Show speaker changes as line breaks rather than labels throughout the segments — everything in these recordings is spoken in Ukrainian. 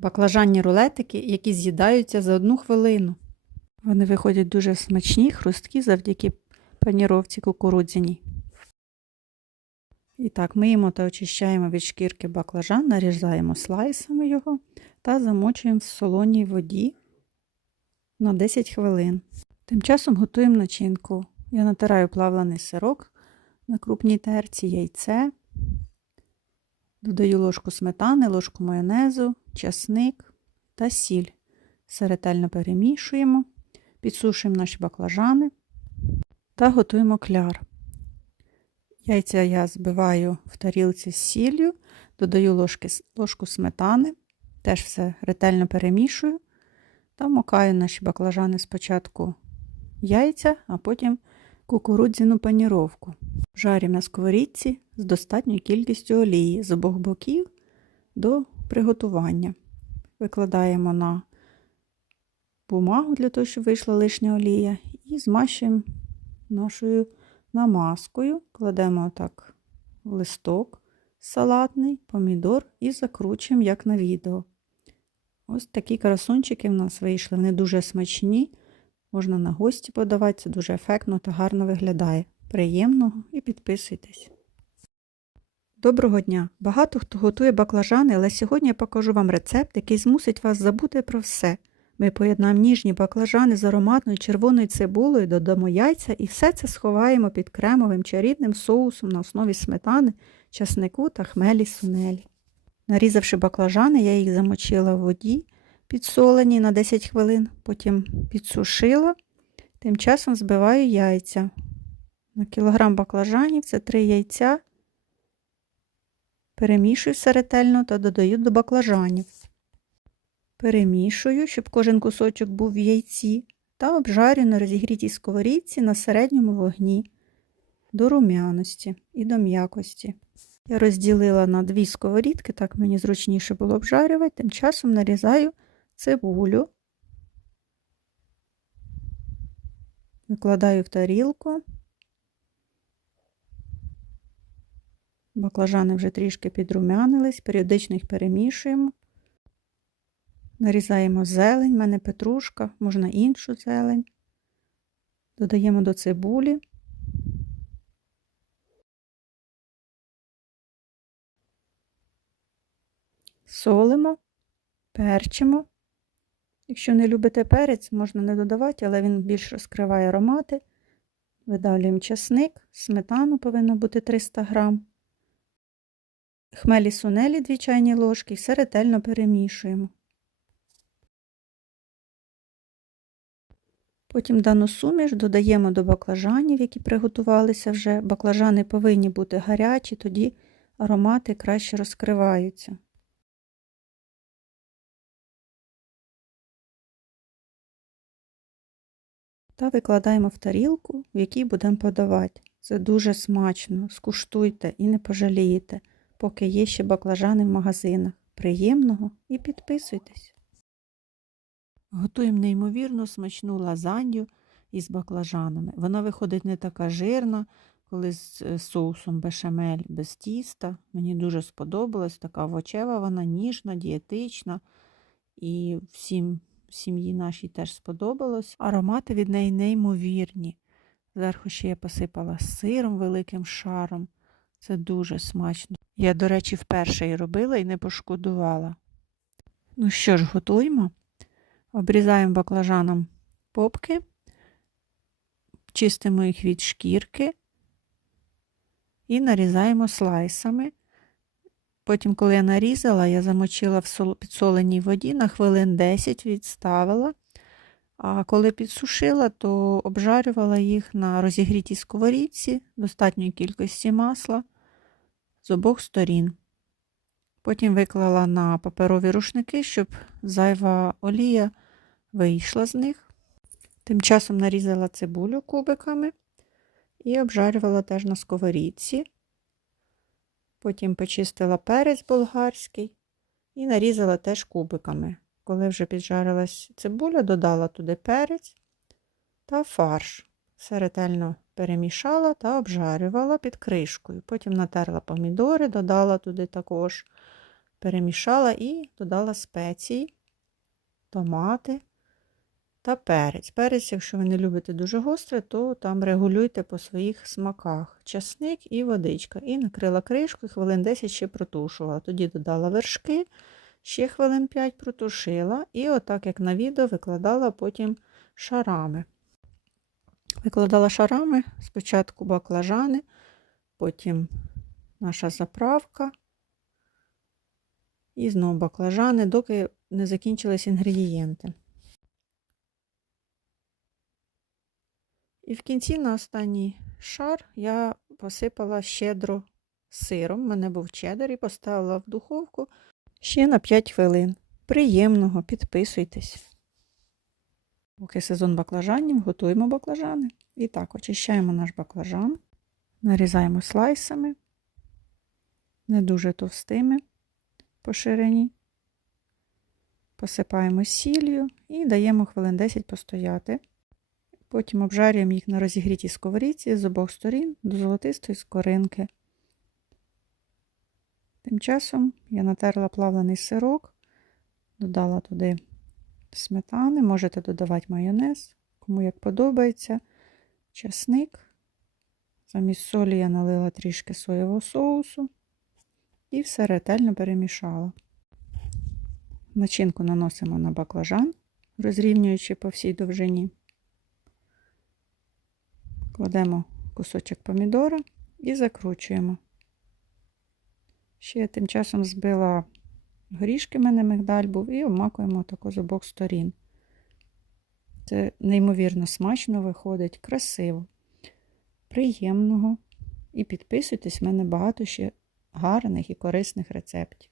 Баклажанні рулетики, які з'їдаються за одну хвилину. Вони виходять дуже смачні, хрусткі завдяки паніровці кукурудзяній. І так, миємо та очищаємо від шкірки баклажан, нарізаємо слайсами його та замочуємо в солоній воді на 10 хвилин. Тим часом готуємо начинку. Я натираю плавлений сирок на крупній терці, яйце, додаю ложку сметани, ложку майонезу, часник та сіль. Все ретельно перемішуємо, підсушуємо наші баклажани та готуємо кляр. Яйця я збиваю в тарілці з сіллю, додаю ложки, ложку сметани, теж все ретельно перемішую та мокаю наші баклажани спочатку яйця, а потім кукурудзяну паніровку. Жарю на сковорідці з достатньою кількістю олії з обох боків до приготування. Викладаємо на бумагу для того, щоб вийшла лишня олія, і змащуємо нашою намазкою, кладемо отак листок салатний, помідор і закручуємо, як на відео. Ось такі красунчики в нас вийшли. Вони дуже смачні. Можна на гості подавати, це дуже ефектно та гарно виглядає. Приємного і підписуйтесь. Доброго дня! Багато хто готує баклажани, але сьогодні я покажу вам рецепт, який змусить вас забути про все. Ми поєднаємо ніжні баклажани з ароматною червоною цибулею, додамо яйця і все це сховаємо під кремовим чарівним соусом на основі сметани, часнику та хмелі сунелі. Нарізавши баклажани, я їх замочила в воді, підсолені на 10 хвилин, потім підсушила, тим часом збиваю яйця. На кілограм баклажанів це 3 яйця. Перемішую все ретельно та додаю до баклажанів. Перемішую, щоб кожен кусочок був в яйці, та обжарю на розігрітій сковорідці на середньому вогні до рум'яності і до м'якості. Я розділила на дві сковорідки, так мені зручніше було обжарювати, тим часом нарізаю цибулю, викладаю в тарілку. Баклажани вже трішки підрумянились, періодично їх перемішуємо. Нарізаємо зелень, в мене петрушка, можна іншу зелень. Додаємо до цибулі. Солимо, перчимо. Якщо не любите перець, можна не додавати, але він більш розкриває аромати. Видавлюємо часник, сметану повинно бути 300 грам. Хмелі сунелі 2 чайні ложки, все ретельно перемішуємо. Потім дану суміш додаємо до баклажанів, які приготувалися вже. Баклажани повинні бути гарячі, тоді аромати краще розкриваються. Та викладаємо в тарілку, в якій будемо подавати. Це дуже смачно. Скуштуйте і не пожалієте, поки є ще баклажани в магазинах. Приємного і підписуйтесь. Готуємо неймовірно смачну лазанью із баклажанами. Вона виходить не така жирна, коли з соусом бешамель без тіста. Мені дуже сподобалась, така овочева, вона ніжна, дієтична. І всім сім'ї нашій теж сподобалось. Аромати від неї неймовірні. Зверху ще я посипала сиром великим шаром. Це дуже смачно. Я, до речі, вперше її робила і не пошкодувала. Ну що ж, готуємо. Обрізаємо баклажаном попки, чистимо їх від шкірки і нарізаємо слайсами. Потім, коли я нарізала, я замочила в підсоленій воді на хвилин 10 відставила. А коли підсушила, то обжарювала їх на розігрітій сковорідці достатньої кількості масла з обох сторін. Потім виклала на паперові рушники, щоб зайва олія вийшла з них. Тим часом нарізала цибулю кубиками і обжарювала теж на сковорідці. Потім почистила перець болгарський і нарізала теж кубиками. Коли вже піджарилась цибуля, додала туди перець та фарш. Все ретельно перемішала та обжарювала під кришкою. Потім натерла помідори, додала туди також перемішала і додала спеції, томати та перець. Перець, якщо ви не любите дуже гостре, то там регулюйте по своїх смаках. Часник і водичка. І накрила кришкою, хвилин 10 ще протушувала. Тоді додала вершки, ще хвилин 5 протушила. І отак, як на відео, викладала потім шарами. Викладала шарами спочатку баклажани, потім наша заправка. І знову баклажани, доки не закінчились інгредієнти. І в кінці на останній шар я посипала щедро сиром. У мене був чеддер і поставила в духовку ще на 5 хвилин. Приємного, підписуйтесь. Поки сезон баклажанів, готуємо баклажани. І так, очищаємо наш баклажан, нарізаємо слайсами, не дуже товстими по ширині. Посипаємо сіллю і даємо хвилин 10 постояти. Потім обжарюємо їх на розігрітій сковорідці з обох сторін до золотистої скоринки. Тим часом я натерла плавлений сирок, додала туди сметани, можете додавати майонез, кому як подобається, часник. Замість солі я налила трішки соєвого соусу і все ретельно перемішала. Начинку наносимо на баклажан, розрівнюючи по всій довжині. Кладемо кусочок помідора і закручуємо. Ще тим часом збила горішки, в мене мигдаль був, і обмакуємо тако з обох сторін. Це неймовірно смачно виходить, красиво, приємного. І підписуйтесь, в мене багато ще гарних і корисних рецептів.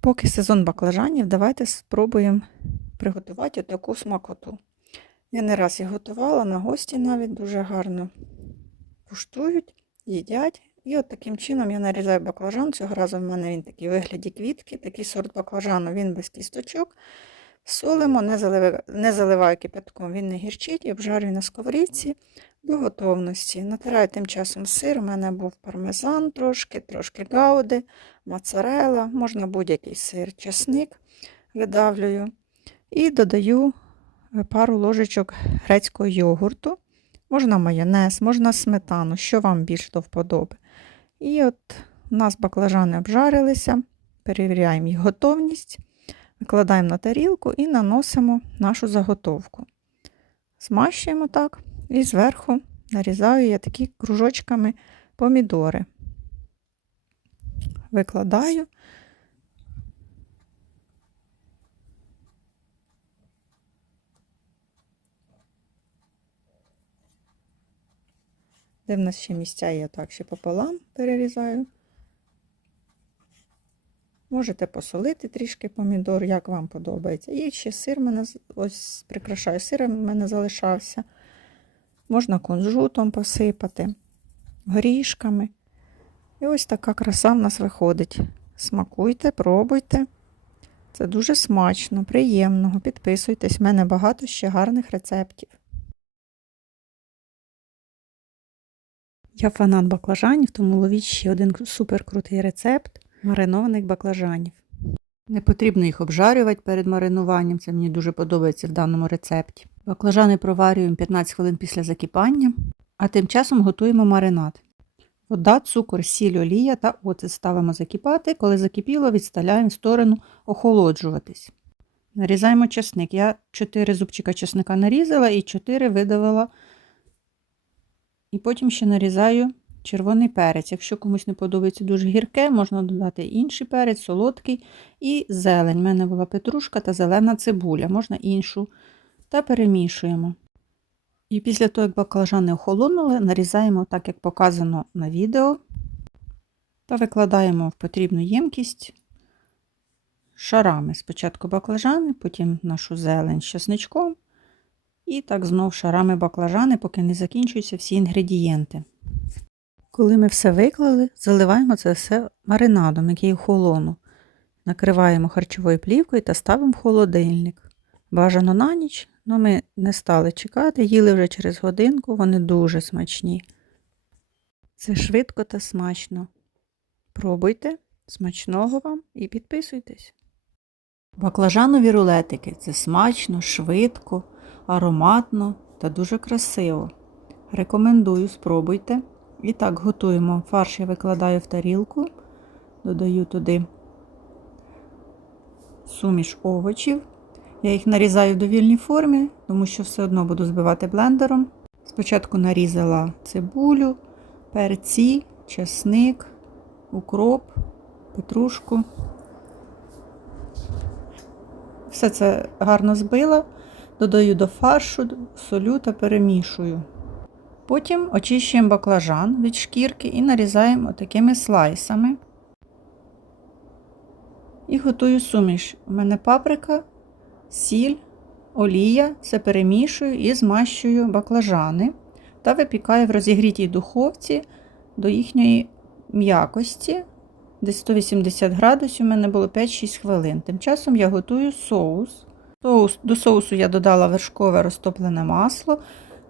Поки сезон баклажанів, давайте спробуємо приготувати таку смакоту. Я не раз їх готувала, на гості навіть дуже гарно куштують, їдять. І от таким чином я нарізаю баклажан. Цього разу в мене він такий вигляді квітки, такий сорт баклажану, він без кісточок. Солимо, не заливаю, не заливаю кипятком, він не гірчить і обжарюю на сковорідці до готовності. Натираю тим часом сир. У мене був пармезан трошки, трошки гауди, моцарела, можна будь-який сир, часник видавлюю. І додаю пару ложечок грецького йогурту. Можна майонез, можна сметану, що вам більш до вподоби. І от у нас баклажани обжарилися, перевіряємо їх готовність, викладаємо на тарілку і наносимо нашу заготовку. Змащуємо так і зверху нарізаю я такі кружочками помідори. Викладаю. Де в нас ще місця є так, ще пополам перерізаю. Можете посолити трішки помідор, як вам подобається. І ще сир мене ось прикрашаю. Сир в мене залишався. Можна кунжутом посипати, горішками. І ось така краса в нас виходить. Смакуйте, пробуйте. Це дуже смачно, приємного. Підписуйтесь, в мене багато ще гарних рецептів. Я фанат баклажанів, тому ловіть ще один супер крутий рецепт маринованих баклажанів. Не потрібно їх обжарювати перед маринуванням, це мені дуже подобається в даному рецепті. Баклажани проварюємо 15 хвилин після закипання, а тим часом готуємо маринад. Вода, цукор, сіль, олія та оцет ставимо закипати. Коли закипіло, відставляємо в сторону охолоджуватись. Нарізаємо чесник. Я 4 зубчика чесника нарізала і 4 видавила. І потім ще нарізаю червоний перець. Якщо комусь не подобається дуже гірке, можна додати інший перець, солодкий і зелень. У мене була петрушка та зелена цибуля, можна іншу. Та перемішуємо. І після того, як баклажани охолонули, нарізаємо так, як показано на відео, та викладаємо в потрібну ємкість шарами. Спочатку баклажани, потім нашу зелень з чесничком. І так знов шарами баклажани, поки не закінчуються всі інгредієнти. Коли ми все виклали, заливаємо це все маринадом, який охолону. Накриваємо харчовою плівкою та ставимо в холодильник. Бажано на ніч, але ми не стали чекати, їли вже через годинку, вони дуже смачні. Це швидко та смачно. Пробуйте, смачного вам і підписуйтесь. Баклажанові рулетики це смачно, швидко, ароматно та дуже красиво. Рекомендую, спробуйте. І так, готуємо. Фарш я викладаю в тарілку, додаю туди суміш овочів. Я їх нарізаю в довільній формі, тому що все одно буду збивати блендером. Спочатку нарізала цибулю, перці, чесник, укроп, петрушку. Все це гарно збила, додаю до фаршу, солю та перемішую. Потім очищуємо баклажан від шкірки і нарізаємо такими слайсами. І готую суміш. У мене паприка, сіль, олія, все перемішую і змащую баклажани та випікаю в розігрітій духовці до їхньої м'якості. Десь 180 градусів у мене було 5-6 хвилин. Тим часом я готую соус. До соусу я додала вершкове розтоплене масло,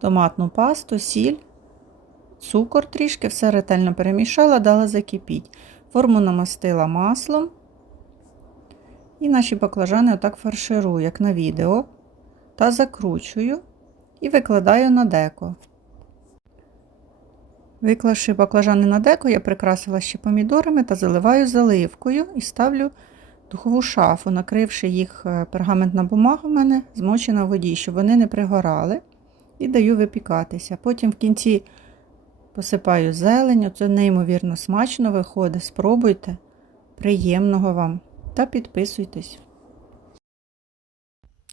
томатну пасту, сіль, цукор трішки, все ретельно перемішала, дала закипіть. Форму намастила маслом. І наші баклажани отак фарширую, як на відео, та закручую і викладаю на деко. Виклавши баклажани на деко, я прикрасила ще помідорами та заливаю заливкою і ставлю духову шафу, накривши їх е, пергаментна бумага в мене змочена в воді, щоб вони не пригорали, і даю випікатися. Потім в кінці посипаю зеленню, це неймовірно смачно виходить. Спробуйте. Приємного вам та підписуйтесь.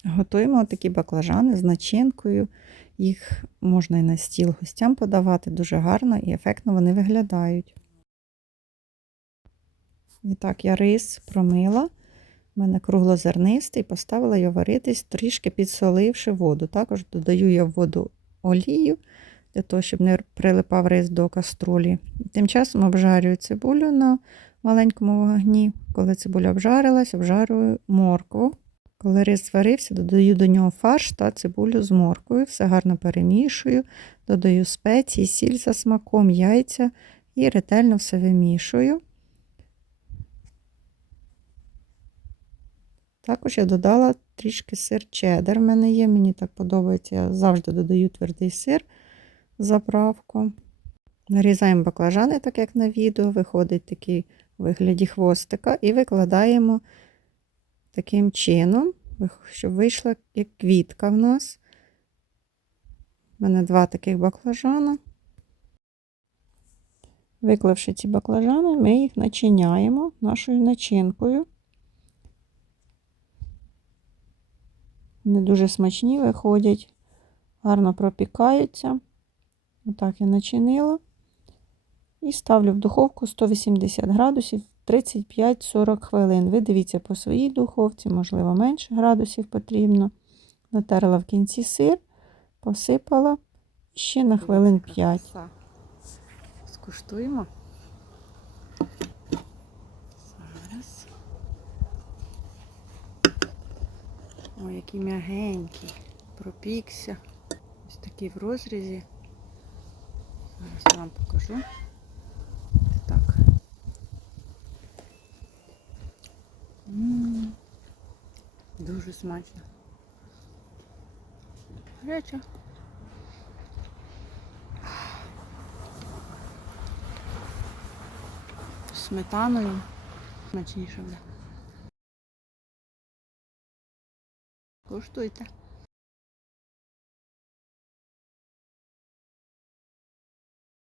Готуємо такі баклажани з начинкою. Їх можна і на стіл гостям подавати дуже гарно і ефектно вони виглядають. І так, я рис промила. У мене круглозернистий, поставила його варитись, трішки підсоливши воду. Також додаю я в воду олію, для того, щоб не прилипав рис до каструлі. Тим часом обжарюю цибулю на маленькому вогні. Коли цибуля обжарилась, обжарюю моркву. Коли рис зварився, додаю до нього фарш та цибулю з морквою. Все гарно перемішую, додаю спеції, сіль за смаком, яйця і ретельно все вимішую. Також я додала трішки сир чеддер в мене є, мені так подобається. Я завжди додаю твердий сир заправку. Нарізаємо баклажани, так як на відео, виходить такий у вигляді хвостика, і викладаємо таким чином, щоб вийшла як квітка в нас. У мене два таких баклажана. Виклавши ці баклажани, ми їх начиняємо нашою начинкою. Вони дуже смачні виходять, гарно пропікаються. Отак я начинила. І ставлю в духовку 180 градусів 35-40 хвилин. Ви дивіться по своїй духовці, можливо, менше градусів потрібно. Натерла в кінці сир, посипала ще на хвилин 5. Скуштуємо. Зараз. Ой, який м'ягенький, пропікся. Ось такий в розрізі. Зараз вам покажу. Так. М -м -м. Дуже смачно. Гаряча. Сметаною смачніше буде. Куштуйте.